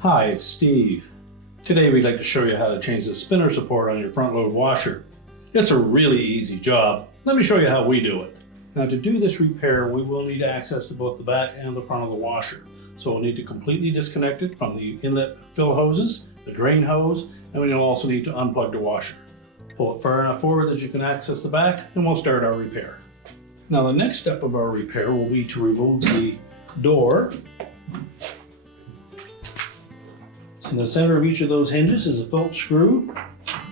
Hi, it's Steve. Today we'd like to show you how to change the spinner support on your front load washer. It's a really easy job. Let me show you how we do it. Now to do this repair, we will need access to both the back and the front of the washer. So we'll need to completely disconnect it from the inlet fill hoses, the drain hose, and we'll also need to unplug the washer. Pull it far enough forward that you can access the back, and we'll start our repair. Now the next step of our repair will be to remove the door. So in the center of each of those hinges is a Phillips screw.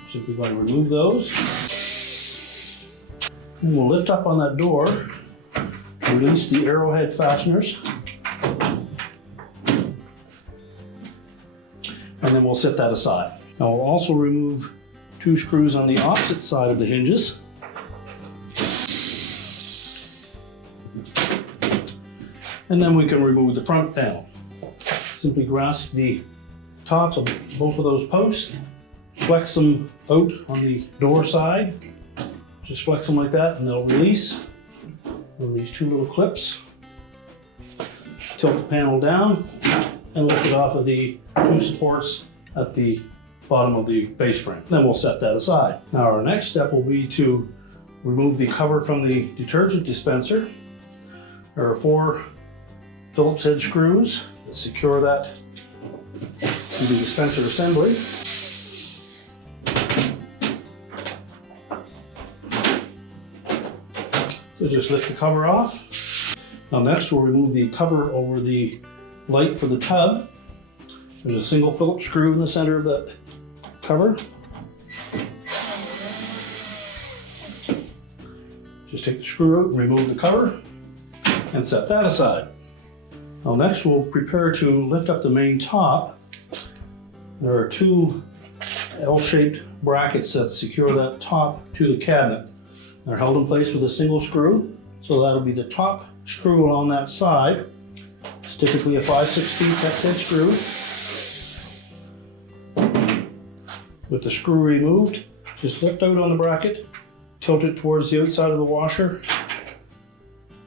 Simply going to remove those. And we'll lift up on that door, release the arrowhead fasteners, and then we'll set that aside. Now we'll also remove two screws on the opposite side of the hinges. And then we can remove the front panel. Simply grasp the tops of both of those posts, flex them out on the door side. Just flex them like that and they'll release. With these two little clips, tilt the panel down and lift it off of the two supports at the bottom of the base frame. Then we'll set that aside. Now our next step will be to remove the cover from the detergent dispenser. There are 4 Phillips head screws that secure that to the dispenser assembly. So just lift the cover off. Now next we'll remove the cover over the light for the tub. There's a single Phillips screw in the center of that cover. Just take the screw out and remove the cover and set that aside. Now next we'll prepare to lift up the main top. There are 2 L-shaped brackets that secure that top to the cabinet. They're held in place with a single screw, so that'll be the top screw along that side. It's typically a 5/16 hex-head screw. With the screw removed, just lift out on the bracket, tilt it towards the outside of the washer,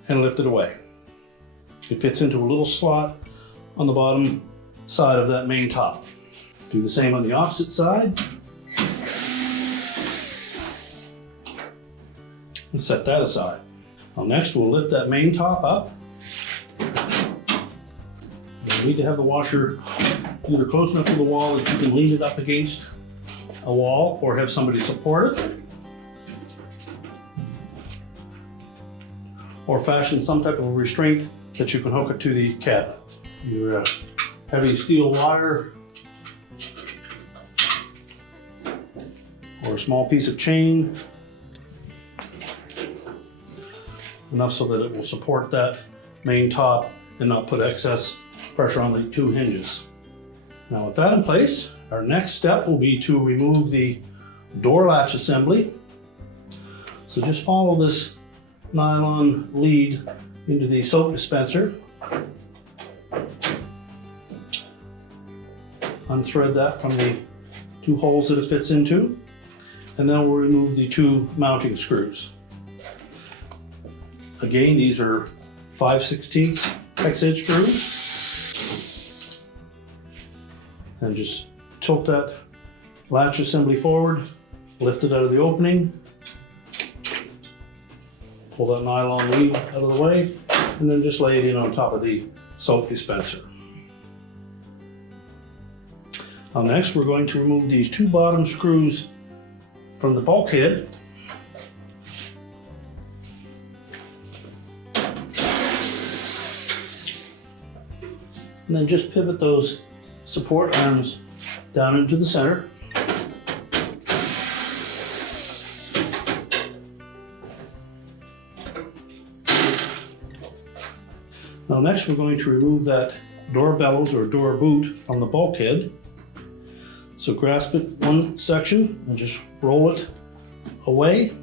and lift it away. It fits into a little slot on the bottom side of that main top. Do the same on the opposite side. And set that aside. Now next we'll lift that main top up. You need to have the washer either close enough to the wall that you can lean it up against a wall or have somebody support it. Or fashion some type of a restraint that you can hook it to the cabinet. Either a heavy steel wire or a small piece of chain, enough so that it will support that main top and not put excess pressure on the 2 hinges. Now with that in place, our next step will be to remove the door latch assembly. So just follow this nylon lead into the soap dispenser. Unthread that from the 2 holes that it fits into, and then we'll remove the 2 mounting screws. Again, these are 5/16 hex-head screws. And just tilt that latch assembly forward, lift it out of the opening, pull that nylon lead out of the way, and then just lay it in on top of the soap dispenser. Now next we're going to remove these 2 bottom screws from the bulkhead. And then just pivot those support arms down into the center. Now next we're going to remove that door bellows or door boot from the bulkhead. So grasp it one section and just roll it away.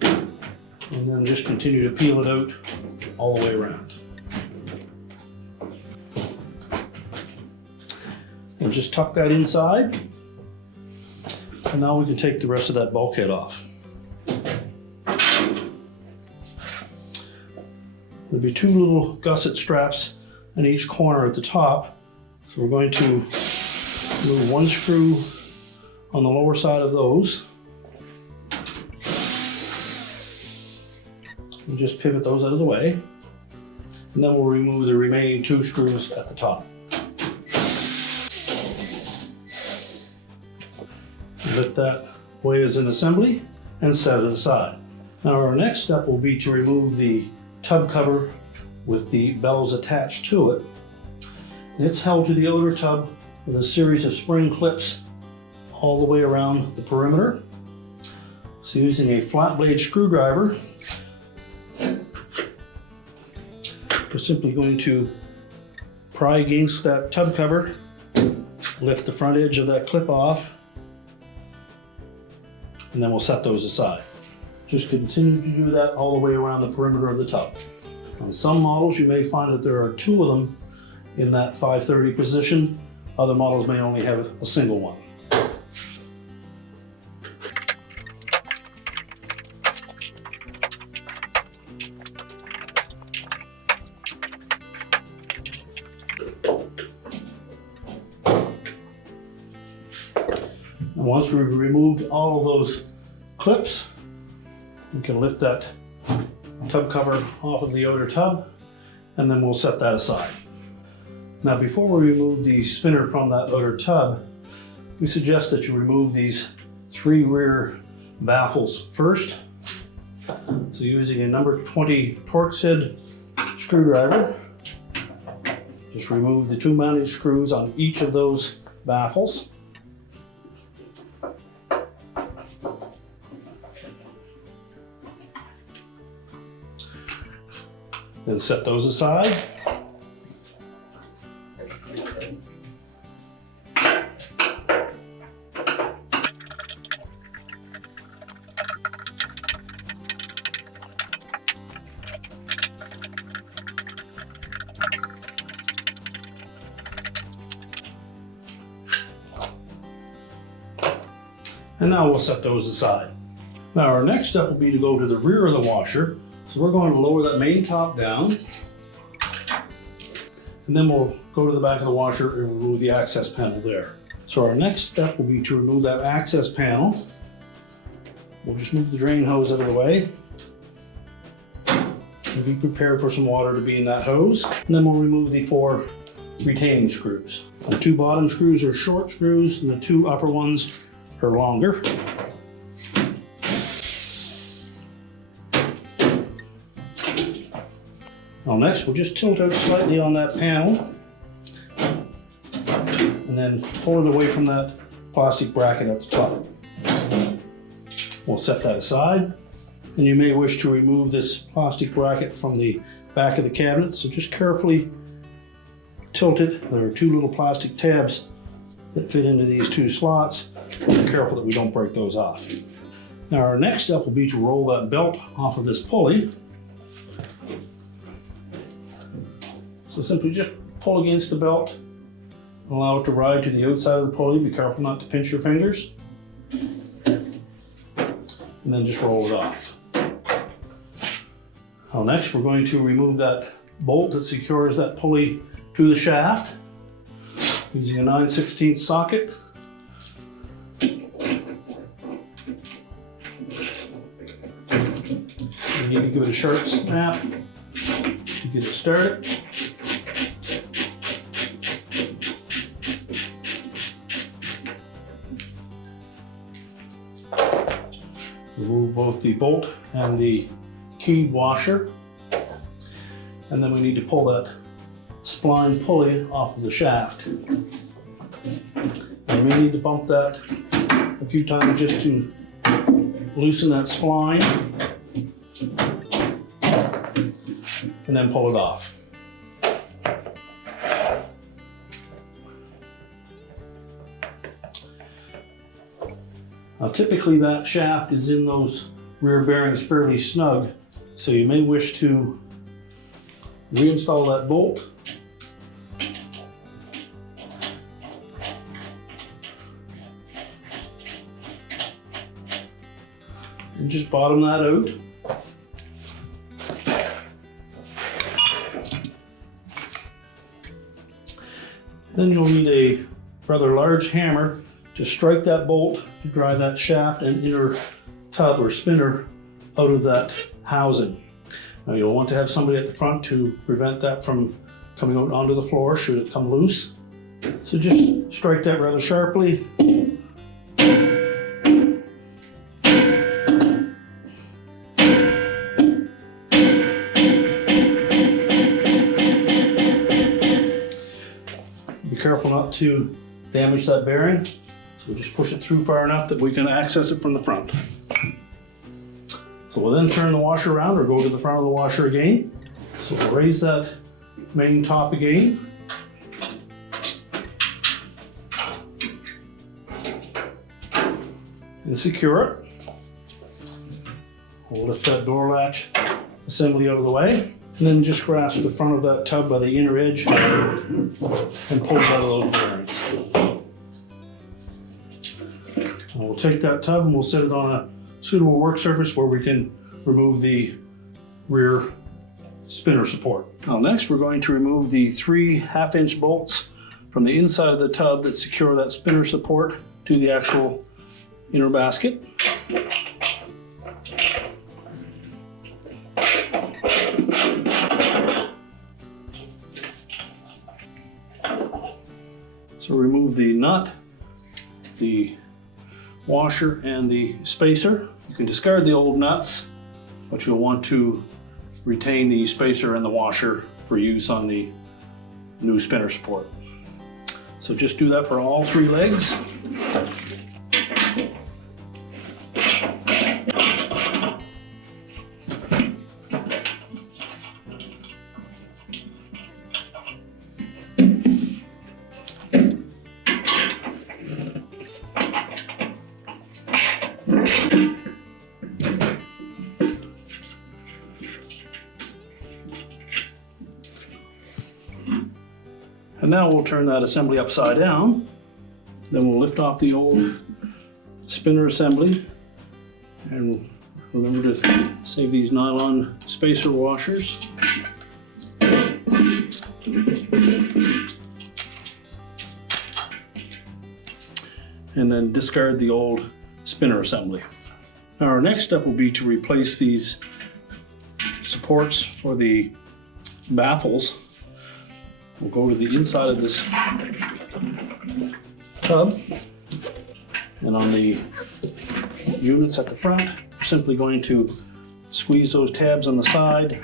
And then just continue to peel it out all the way around. And just tuck that inside. And now we can take the rest of that bulkhead off. There'll be two little gusset straps in each corner at the top. So we're going to remove one screw on the lower side of those. And just pivot those out of the way. And then we'll remove the remaining two screws at the top. Lift that away as an assembly and set it aside. Now our next step will be to remove the tub cover with the bellows attached to it. And it's held to the outer tub with a series of spring clips all the way around the perimeter. So using a flat blade screwdriver, we're simply going to pry against that tub cover, lift the front edge of that clip off, and then we'll set those aside. Just continue to do that all the way around the perimeter of the tub. On some models, you may find that there are two of them in that 530 position. Other models may only have a single one. And once we've removed all of those clips, we can lift that tub cover off of the outer tub, and then we'll set that aside. Now, before we remove the spinner from that outer tub, we suggest that you remove these three rear baffles first. So using a number 20 Torx head screwdriver, just remove the two mounting screws on each of those baffles. Then set those aside. And now we'll set those aside. Now our next step will be to go to the rear of the washer. So we're going to lower that main top down, and then we'll go to the back of the washer and remove the access panel there. So our next step will be to remove that access panel. We'll just move the drain hose out of the way and be prepared for some water to be in that hose. And then we'll remove the four retaining screws. The two bottom screws are short screws and the two upper ones are longer. Now next, we'll just tilt out slightly on that panel and then pull it away from that plastic bracket at the top. We'll set that aside. And you may wish to remove this plastic bracket from the back of the cabinet, so just carefully tilt it. There are two little plastic tabs that fit into these two slots. Be careful that we don't break those off. Now our next step will be to roll that belt off of this pulley. So simply just pull against the belt and allow it to ride to the outside of the pulley. Be careful not to pinch your fingers. And then just roll it off. Now next we're going to remove that bolt that secures that pulley to the shaft using a 9/16 socket. You need to give it a sharp snap to get it started. Remove both the bolt and the keyed washer. And then we need to pull that spline pulley off of the shaft. You may need to bump that a few times just to loosen that spline and then pull it off. Now typically that shaft is in those rear bearings fairly snug, so you may wish to reinstall that bolt. And just bottom that out. Then you'll need a rather large hammer to strike that bolt to drive that shaft and inner tub or spinner out of that housing. Now you'll want to have somebody at the front to prevent that from coming out onto the floor should it come loose. So just strike that rather sharply. Be careful not to damage that bearing. So we'll just push it through far enough that we can access it from the front. So we'll then turn the washer around or go to the front of the washer again. So we'll raise that main top again. And secure it. We'll lift that door latch assembly out of the way. And then just grasp the front of that tub by the inner edge and pull it out of those bearings. And we'll take that tub and we'll set it on a suitable work surface where we can remove the rear spinner support. Now next we're going to remove the 3 1/2-inch bolts from the inside of the tub that secure that spinner support to the actual inner basket. So remove the nut, the washer, and the spacer. You can discard the old nuts, but you'll want to retain the spacer and the washer for use on the new spinner support. So just do that for all 3 legs. And now we'll turn that assembly upside down. Then we'll lift off the old spinner assembly. And remember to save these nylon spacer washers. And then discard the old spinner assembly. Now our next step will be to replace these supports for the baffles. We'll go to the inside of this tub, and on the units at the front, we're simply going to squeeze those tabs on the side.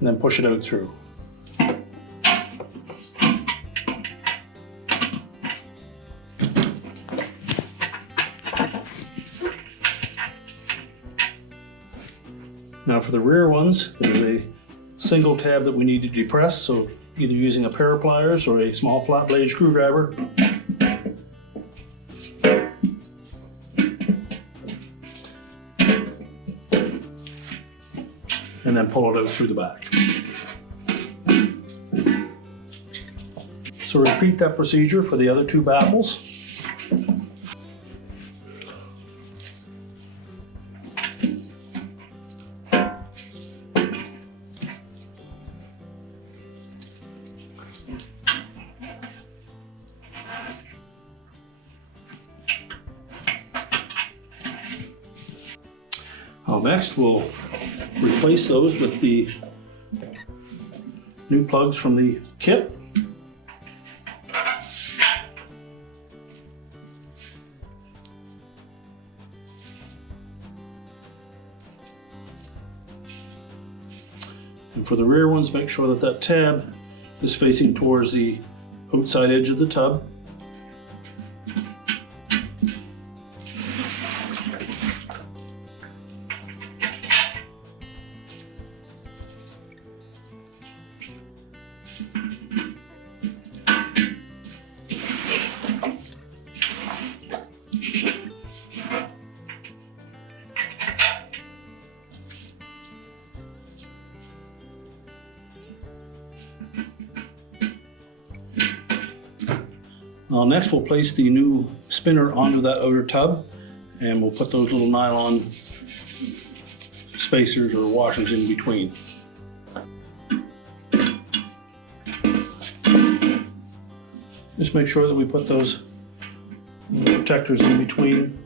And then push it out through. Now for the rear ones, there's a single tab that we need to depress, so either using a pair of pliers or a small flat blade screwdriver. And then pull it out through the back. So repeat that procedure for the other 2 baffles. Next we'll replace those with the new plugs from the kit. And for the rear ones, make sure that that tab is facing towards the outside edge of the tub. Next we'll place the new spinner onto that outer tub, and we'll put those little nylon spacers or washers in between. Just make sure that we put those protectors in between.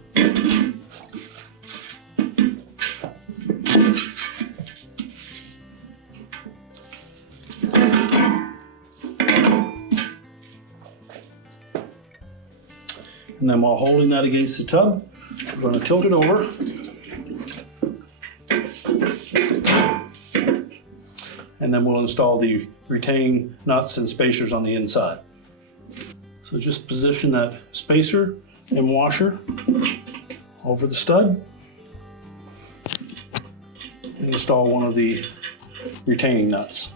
And then while holding that against the tub, we're going to tilt it over. And then we'll install the retaining nuts and spacers on the inside. So just position that spacer and washer over the stud. And install one of the retaining nuts.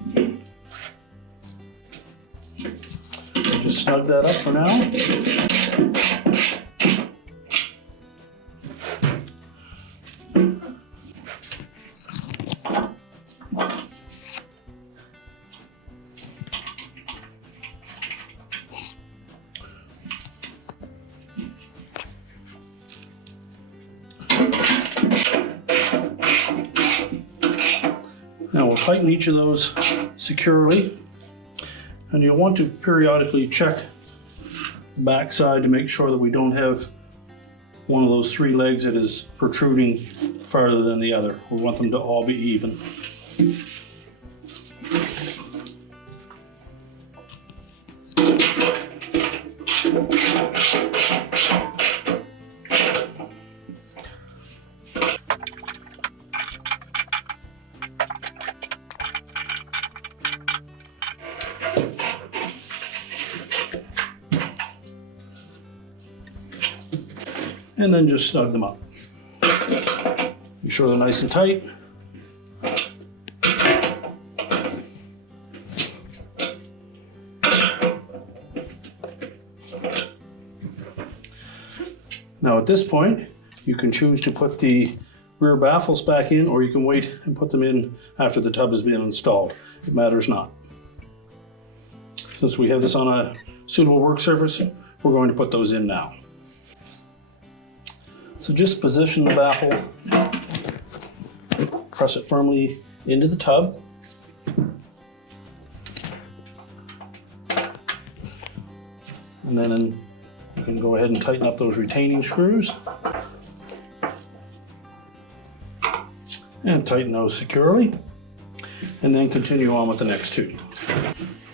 Just snug that up for now. Now we'll tighten each of those securely, and you'll want to periodically check the back side to make sure that we don't have one of those three legs that is protruding farther than the other. We want them to all be even. And then just snug them up. Be sure they're nice and tight. Now at this point, you can choose to put the rear baffles back in, or you can wait and put them in after the tub has been installed. It matters not. Since we have this on a suitable work surface, we're going to put those in now. So just position the baffle, press it firmly into the tub. And then you can go ahead and tighten up those retaining screws. And tighten those securely. And then continue on with the next two.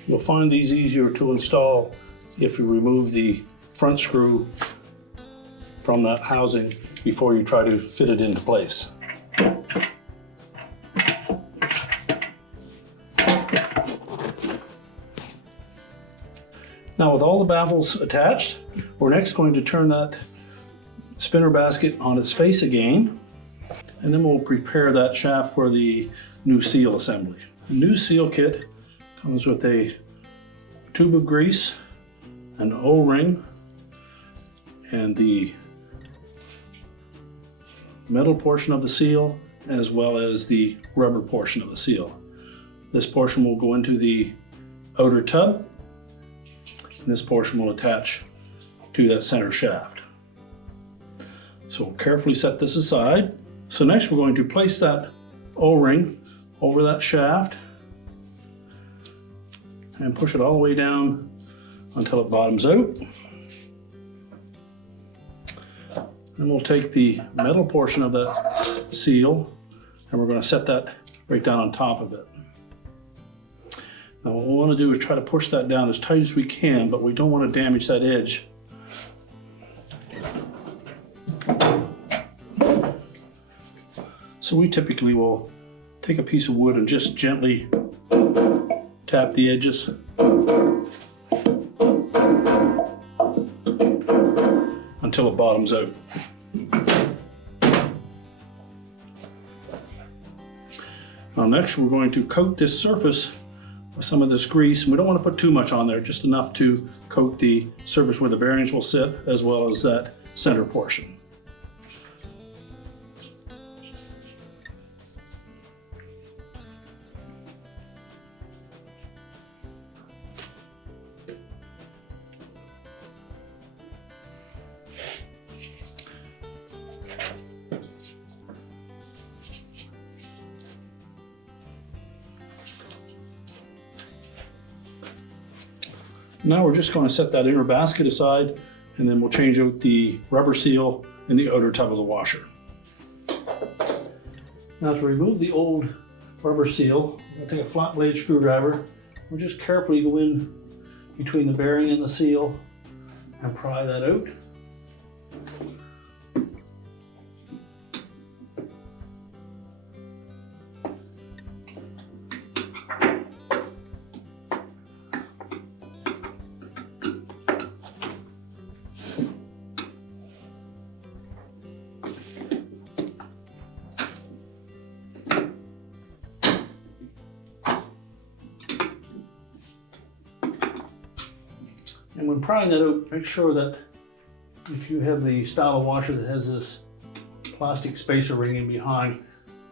You'll find these easier to install if you remove the front screw from that housing before you try to fit it into place. Now with all the baffles attached, we're next going to turn that spinner basket on its face again, and then we'll prepare that shaft for the new seal assembly. The new seal kit comes with a tube of grease, an O-ring, and the metal portion of the seal, as well as the rubber portion of the seal. This portion will go into the outer tub, and this portion will attach to that center shaft. So we'll carefully set this aside. So next we're going to place that O-ring over that shaft and push it all the way down until it bottoms out. Then we'll take the metal portion of that seal and we're going to set that right down on top of it. Now what we want to do is try to push that down as tight as we can, but we don't want to damage that edge. So we typically will take a piece of wood and just gently tap the edges. Until it bottoms out. Now next we're going to coat this surface with some of this grease, and we don't want to put too much on there, just enough to coat the surface where the bearings will sit, as well as that center portion. Now we're just going to set that inner basket aside, and then we'll change out the rubber seal in the outer tub of the washer. Now to remove the old rubber seal, I'm going to take a flat blade screwdriver. We'll just carefully go in between the bearing and the seal and pry that out. And when prying that out, make sure that if you have the style of washer that has this plastic spacer ring in behind,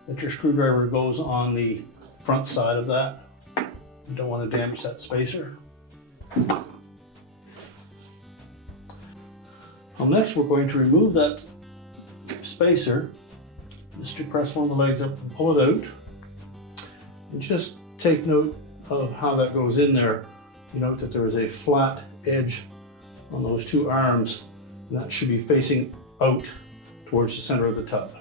that your screwdriver goes on the front side of that. You don't want to damage that spacer. Well, next we're going to remove that spacer. Just to press one of the legs up and pull it out. And just take note of how that goes in there. You note that there is a flat edge on those two arms, and that should be facing out towards the center of the tub.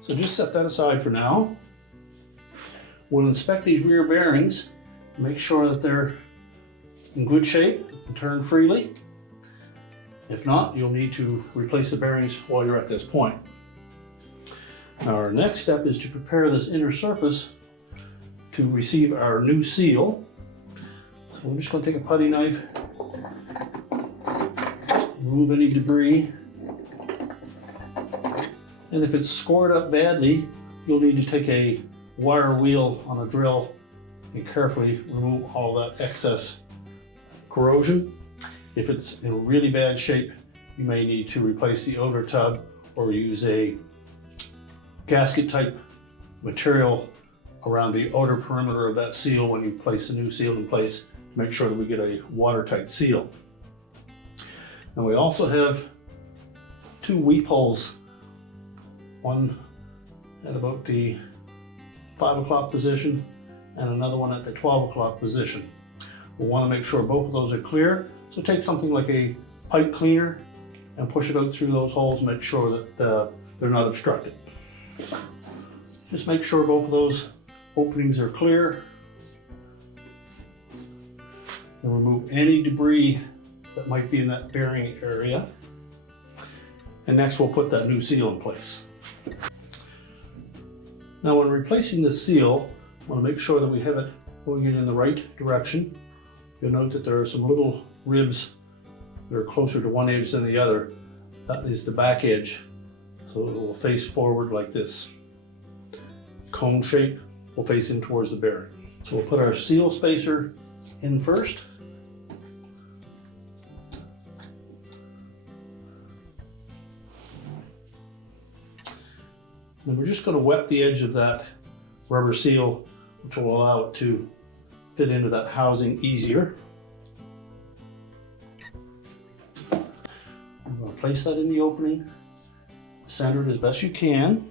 So just set that aside for now. We'll inspect these rear bearings, make sure that they're in good shape and turn freely. If not, you'll need to replace the bearings while you're at this point. Our next step is to prepare this inner surface to receive our new seal. So we're just going to take a putty knife, remove any debris, and if it's scored up badly, you'll need to take a wire wheel on a drill and carefully remove all that excess corrosion. If it's in really bad shape, you may need to replace the outer tub or use a gasket type material around the outer perimeter of that seal when you place the new seal in place to make sure that we get a watertight seal. And we also have two weep holes, one at about the 5 o'clock position and another one at the 12 o'clock position. We'll want to make sure both of those are clear, so take something like a pipe cleaner and push it out through those holes and make sure that they're not obstructed. Just make sure both of those openings are clear and remove any debris that might be in that bearing area. And next we'll put that new seal in place. Now when replacing the seal, I want to make sure that we have it going in the right direction. You'll note that there are some little ribs that are closer to one edge than the other. That is the back edge, so it will face forward like this. Cone shape will face in towards the bearing. So we'll put our seal spacer in first. And we're just going to wet the edge of that rubber seal, which will allow it to fit into that housing easier. I'm going to place that in the opening, center it as best you can.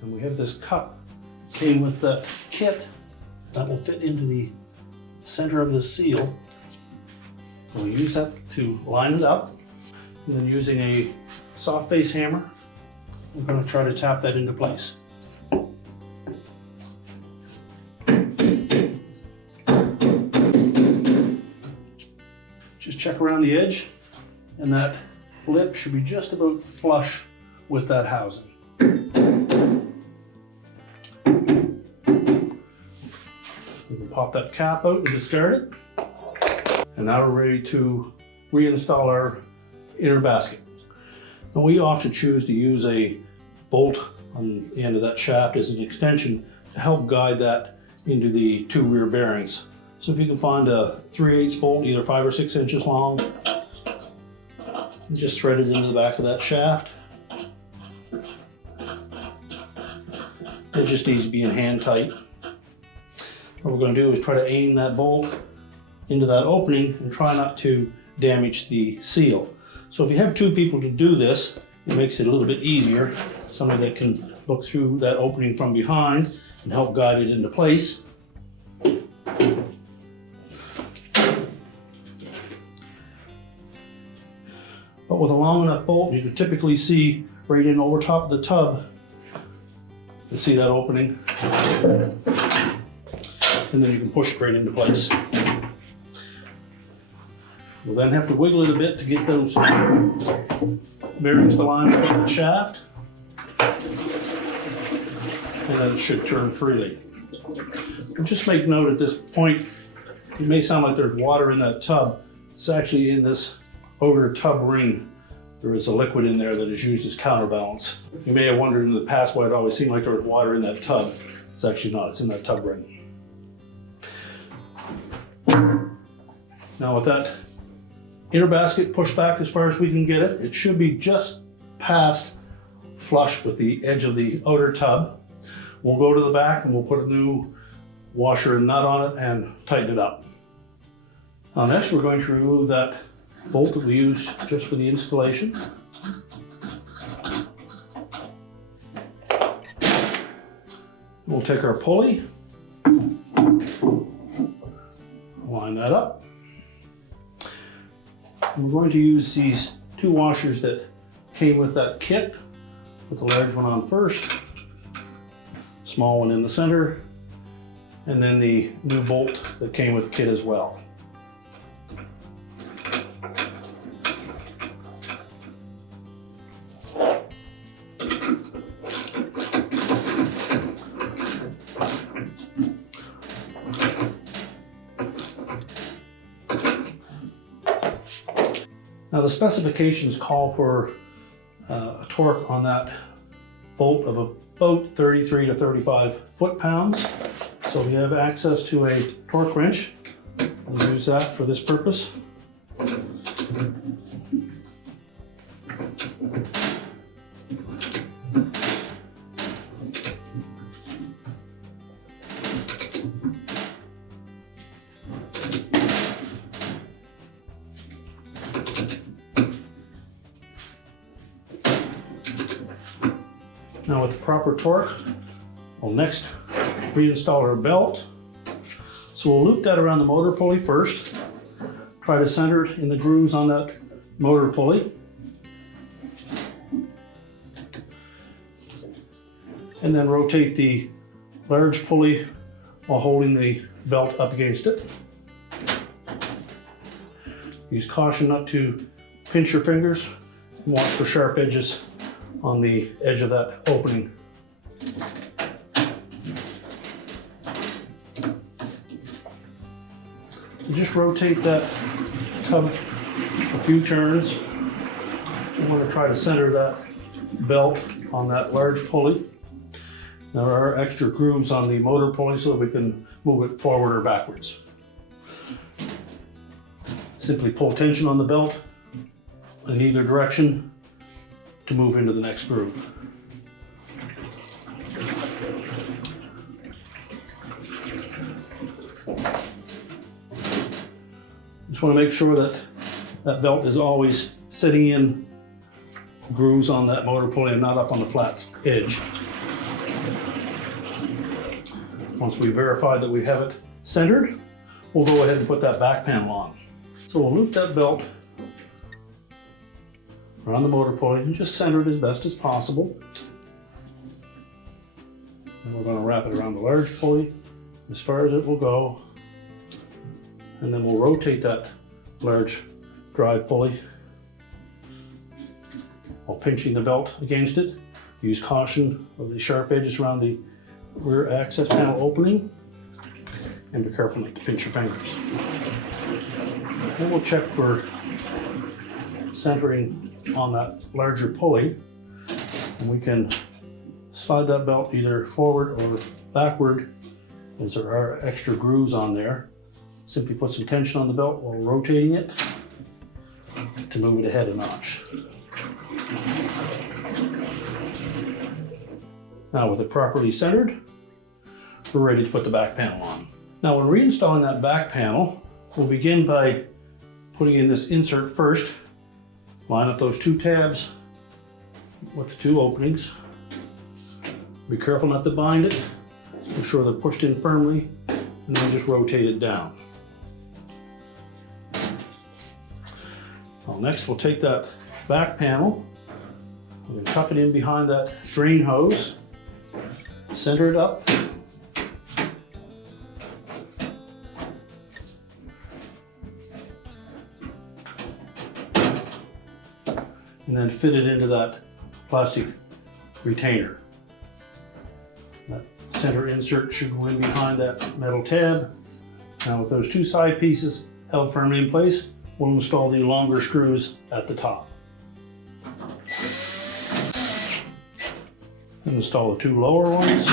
And we have this cup came with the kit that will fit into the center of the seal. We'll use that to line it up, and then using a soft face hammer, I'm going to try to tap that into place. Just check around the edge, and that lip should be just about flush with that housing. We can pop that cap out and discard it. And now we're ready to reinstall our inner basket. Now we often choose to use a bolt on the end of that shaft as an extension to help guide that into the two rear bearings. So if you can find a 3/8 bolt, either 5 or 6 inches long, and just thread it into the back of that shaft. It just needs to be in hand tight. What we're going to do is try to aim that bolt into that opening and try not to damage the seal. So if you have two people to do this, it makes it a little bit easier. Somebody that can look through that opening from behind and help guide it into place. But with a long enough bolt, you can typically see right in over top of the tub. You see that opening? And then you can push it right into place. You'll then have to wiggle it a bit to get those bearings to line up with the shaft. And then it should turn freely. And just make note at this point, it may sound like there's water in that tub. It's actually in this outer tub ring. There is a liquid in there that is used as counterbalance. You may have wondered in the past why it always seemed like there was water in that tub. It's actually not, it's in that tub ring. Now with that inner basket pushed back as far as we can get it, it should be just past flush with the edge of the outer tub. We'll go to the back and we'll put a new washer and nut on it and tighten it up. Now next we're going to remove that bolt that we used just for the installation. We'll take our pulley, line that up. And we're going to use these two washers that came with that kit. Put the large one on first, small one in the center, and then the new bolt that came with the kit as well. Now the specifications call for a torque on that bolt of about 33 to 35 foot-pounds. So if you have access to a torque wrench, we'll use that for this purpose. Now with the proper torque, we'll next reinstall our belt. So we'll loop that around the motor pulley first. Try to center it in the grooves on that motor pulley. And then rotate the large pulley while holding the belt up against it. Use caution not to pinch your fingers and watch for sharp edges on the edge of that opening. You just rotate that tub a few turns. You want to try to center that belt on that large pulley. There are extra grooves on the motor pulley so that we can move it forward or backwards. Simply pull tension on the belt in either direction to move into the next groove. Just want to make sure that that belt is always sitting in grooves on that motor pulley and not up on the flat edge. Once we verify that we have it centered, we'll go ahead and put that back panel on. So we'll loop that belt around the motor pulley and just center it as best as possible. And we're going to wrap it around the large pulley as far as it will go. And then we'll rotate that large drive pulley while pinching the belt against it. Use caution of the sharp edges around the rear access panel opening, and be careful not to pinch your fingers. Then we'll check for centering on that larger pulley, and we can slide that belt either forward or backward as there are extra grooves on there. Simply put some tension on the belt while rotating it to move it ahead a notch. Now with it properly centered, we're ready to put the back panel on. Now when reinstalling that back panel, we'll begin by putting in this insert first. Line up those two tabs with the two openings. Be careful not to bind it. Make sure they're pushed in firmly, and then just rotate it down. Well, next we'll take that back panel. We're going to tuck it in behind that drain hose, center it up, and then fit it into that plastic retainer. That center insert should go in behind that metal tab. Now with those two side pieces held firmly in place, we'll install the longer screws at the top. And install the two lower ones.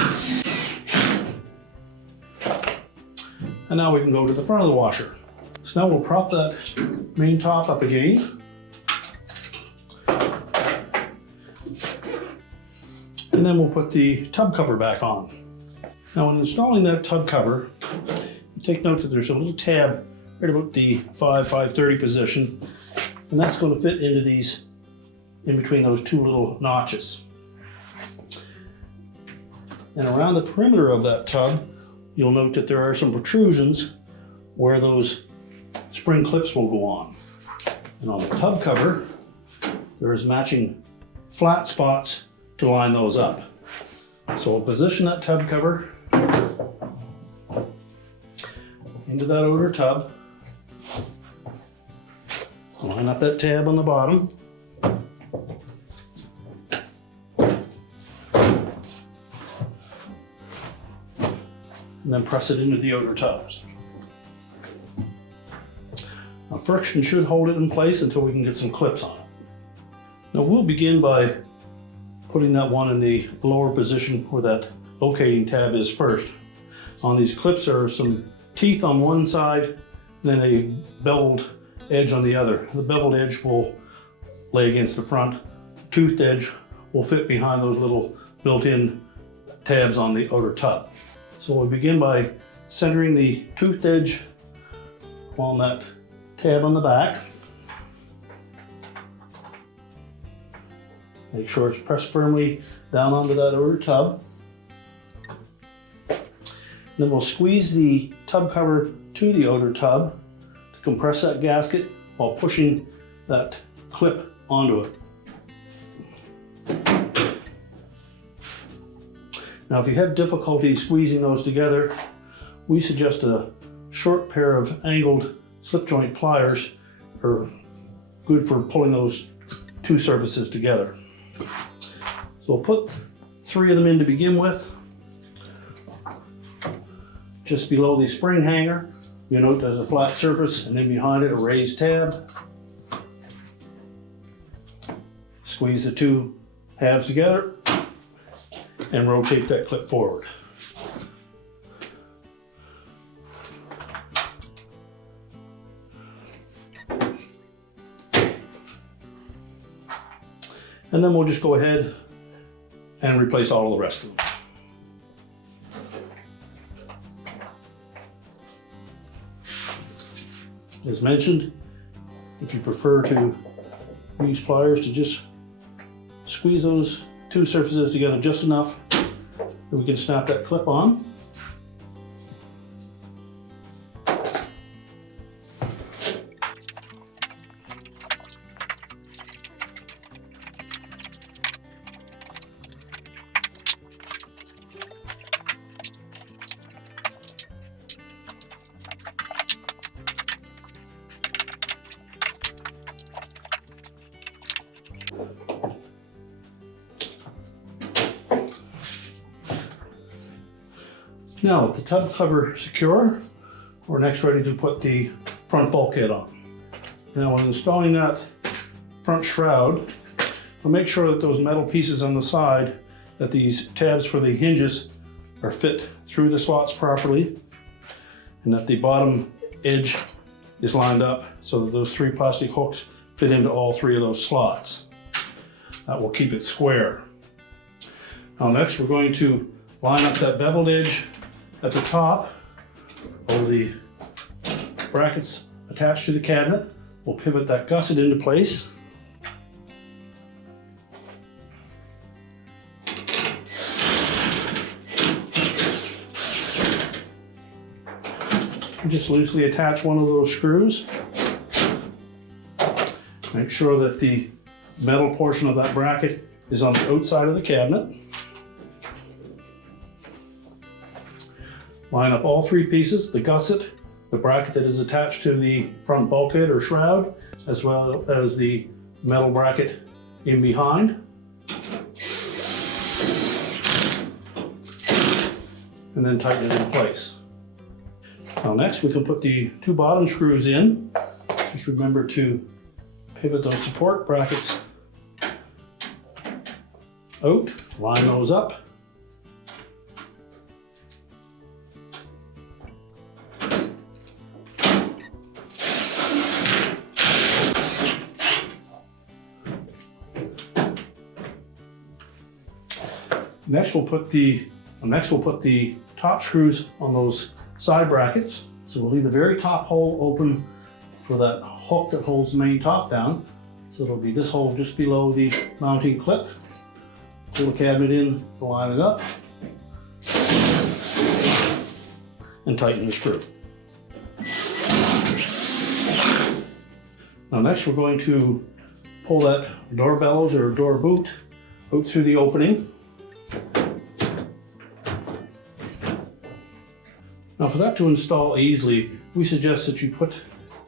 And now we can go to the front of the washer. So now we'll prop that main top up again. And then we'll put the tub cover back on. Now when installing that tub cover, take note that there's a little tab right about the 5/5/30 position, and that's going to fit into these, in between those two little notches. And around the perimeter of that tub, you'll note that there are some protrusions where those spring clips will go on. And on the tub cover, there is matching flat spots to line those up. So we'll position that tub cover into that outer tub. Line up that tab on the bottom. And then press it into the outer tubs. Now friction should hold it in place until we can get some clips on it. Now we'll begin by putting that one in the lower position where that locating tab is first. On these clips there are some teeth on one side, then a beveled edge on the other. The beveled edge will lay against the front. Toothed edge will fit behind those little built-in tabs on the outer tub. So we'll begin by centering the toothed edge on that tab on the back. Make sure it's pressed firmly down onto that outer tub. Then we'll squeeze the tub cover to the outer tub to compress that gasket while pushing that clip onto it. Now if you have difficulty squeezing those together, we suggest a short pair of angled slip joint pliers are good for pulling those two surfaces together. So we'll put 3 of them in to begin with. Just below the spring hanger, you note there's a flat surface, and then behind it a raised tab. Squeeze the two halves together and rotate that clip forward. And then we'll just go ahead and replace all of the rest of them. As mentioned, if you prefer to use pliers, to just squeeze those two surfaces together just enough that we can snap that clip on. Now with the tub cover secure, we're next ready to put the front bulkhead on. Now when installing that front shroud, we'll make sure that those metal pieces on the side, that these tabs for the hinges are fit through the slots properly, and that the bottom edge is lined up so that those 3 plastic hooks fit into all 3 of those slots. That will keep it square. Now next we're going to line up that beveled edge at the top over the brackets attached to the cabinet. We'll pivot that gusset into place. And just loosely attach one of those screws. Make sure that the metal portion of that bracket is on the outside of the cabinet. Line up all three pieces, the gusset, the bracket that is attached to the front bulkhead or shroud, as well as the metal bracket in behind. And then tighten it in place. Now next we can put the two bottom screws in. Just remember to pivot those support brackets out, line those up. Next we'll put the top screws on those side brackets. So we'll leave the very top hole open for that hook that holds the main top down. So it'll be this hole just below the mounting clip. Pull the cabinet in to line it up and tighten the screw. Now next we're going to pull that door bellows or door boot out through the opening. Now for that to install easily, we suggest that you put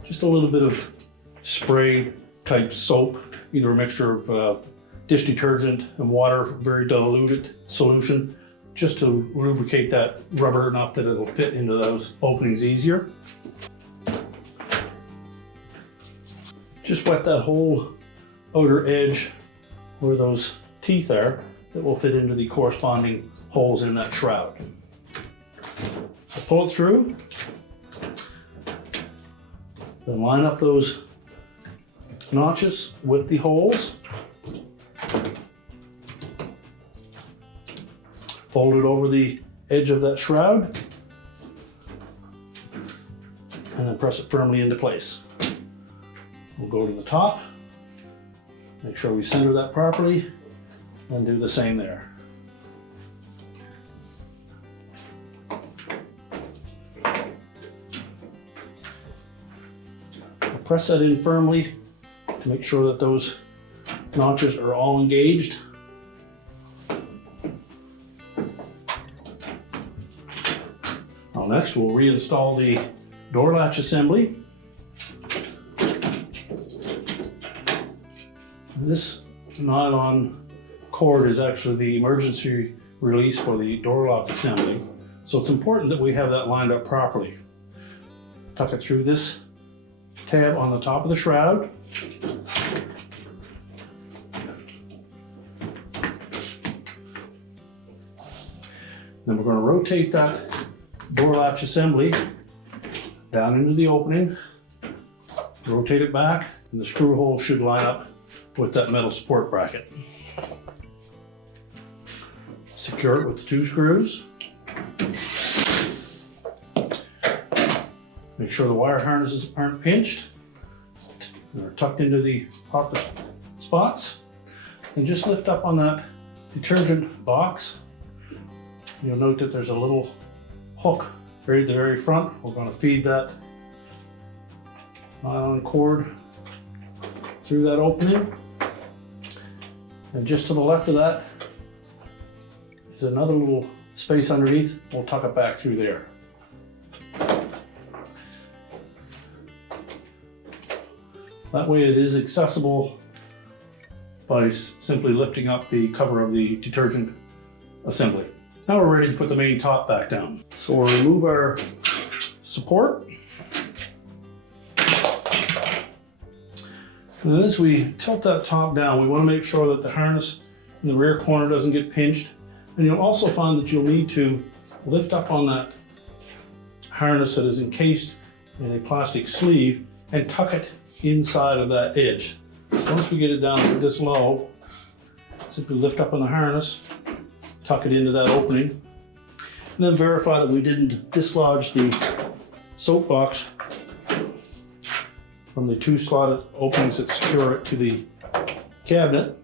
just a little bit of spray type soap, either a mixture of dish detergent and water, very diluted solution, just to lubricate that rubber enough that it'll fit into those openings easier. Just wet that whole outer edge where those teeth are that will fit into the corresponding holes in that shroud. So pull it through, then line up those notches with the holes. Fold it over the edge of that shroud and then press it firmly into place. We'll go to the top, make sure we center that properly, and do the same there. Press that in firmly to make sure that those notches are all engaged. Now next we'll reinstall the door latch assembly. This nylon cord is actually the emergency release for the door lock assembly. So it's important that we have that lined up properly. Tuck it through this tab on the top of the shroud. Then we're going to rotate that door latch assembly down into the opening, rotate it back, and the screw hole should line up with that metal support bracket. Secure it with the two screws. Make sure the wire harnesses aren't pinched. They're tucked into the proper spots. And just lift up on that detergent box. You'll note that there's a little hook right at the very front. We're going to feed that nylon cord through that opening. And just to the left of that is another little space underneath. We'll tuck it back through there. That way it is accessible by simply lifting up the cover of the detergent assembly. Now we're ready to put the main top back down. So we'll remove our support. And then as we tilt that top down, we want to make sure that the harness in the rear corner doesn't get pinched. And you'll also find that you'll need to lift up on that harness that is encased in a plastic sleeve and tuck it inside of that edge. So once we get it down this low, simply lift up on the harness, tuck it into that opening, and then verify that we didn't dislodge the soap box from the two slotted openings that secure it to the cabinet.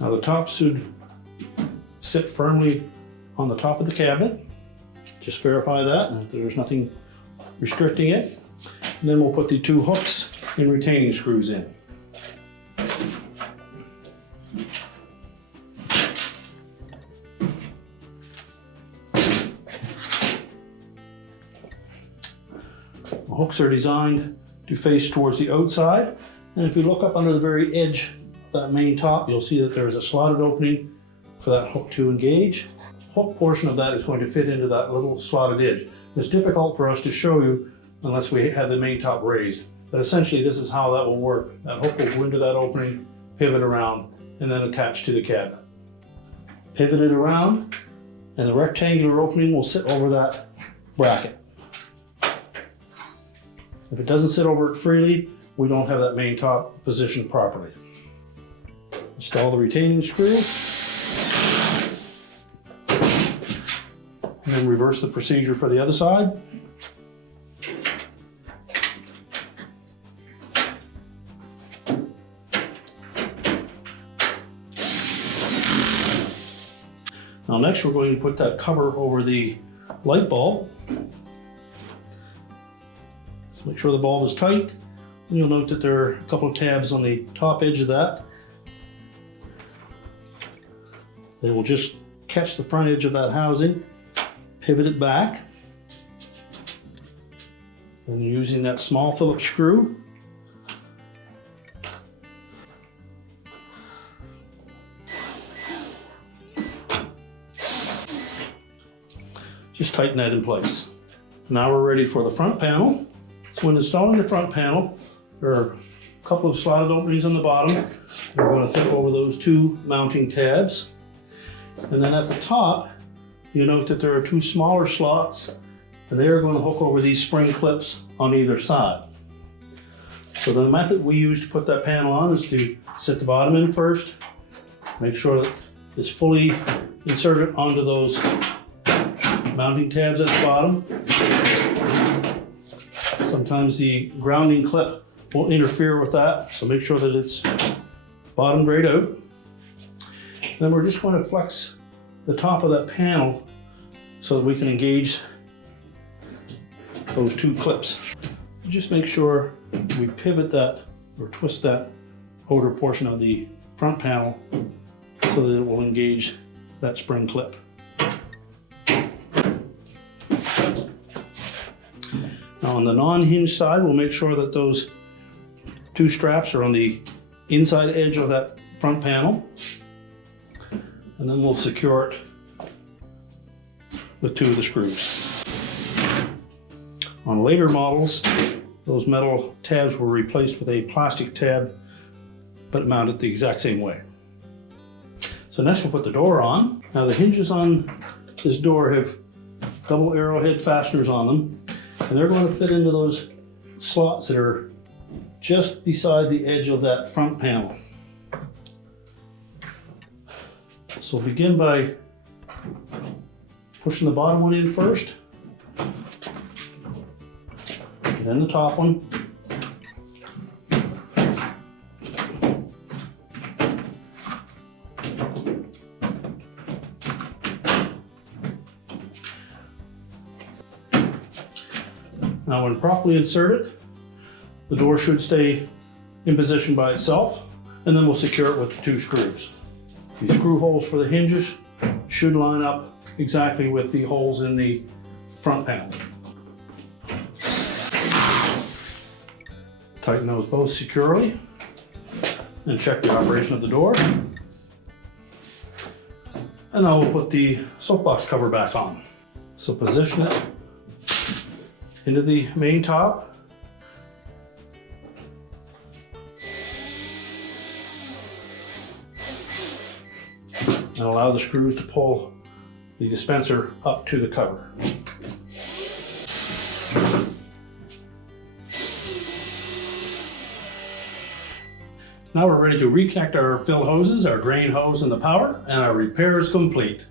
Now the top should sit firmly on the top of the cabinet. Just verify that there's nothing restricting it. And then we'll put the 2 hooks and retaining screws in. The hooks are designed to face towards the outside, and if you look up under the very edge of that main top, you'll see that there is a slotted opening for that hook to engage. The hook portion of that is going to fit into that little slotted edge. It's difficult for us to show you unless we have the main top raised, but essentially this is how that will work. That hook will go into that opening, pivot around, and then attach to the cabinet. Pivot it around, and the rectangular opening will sit over that bracket. If it doesn't sit over it freely, we don't have that main top positioned properly. Install the retaining screw, and then reverse the procedure for the other side. Now next we're going to put that cover over the light bulb. So make sure the bulb is tight. And you'll note that there are a couple of tabs on the top edge of that. Then we'll just catch the front edge of that housing, pivot it back, and using that small phillips screw, just tighten that in place. Now we're ready for the front panel. So when installing the front panel, there are a couple of slotted openings on the bottom. We're going to fit over those 2 mounting tabs. And then at the top, you note that there are 2 smaller slots, and they are going to hook over these spring clips on either side. So the method we use to put that panel on is to set the bottom in first, make sure that it's fully inserted onto those mounting tabs at the bottom. Sometimes the grounding clip will interfere with that, so make sure that it's bottomed right out. And then we're just going to flex the top of that panel so that we can engage those 2 clips. Just make sure we pivot that or twist that outer portion of the front panel so that it will engage that spring clip. Now on the non-hinge side, we'll make sure that those 2 straps are on the inside edge of that front panel, and then we'll secure it with 2 of the screws. On later models, those metal tabs were replaced with a plastic tab, but mounted the exact same way. So next we'll put the door on. Now the hinges on this door have double arrowhead fasteners on them, and they're going to fit into those slots that are just beside the edge of that front panel. So we'll begin by pushing the bottom one in first, and then the top one. Now when properly inserted, the door should stay in position by itself, and then we'll secure it with the 2 screws. The screw holes for the hinges should line up exactly with the holes in the front panel. Tighten those both securely and check the operation of the door. And now we'll put the soapbox cover back on. So position it into the main top. And allow the screws to pull the dispenser up to the cover. Now we're ready to reconnect our fill hoses, our drain hose and the power, and our repair is complete.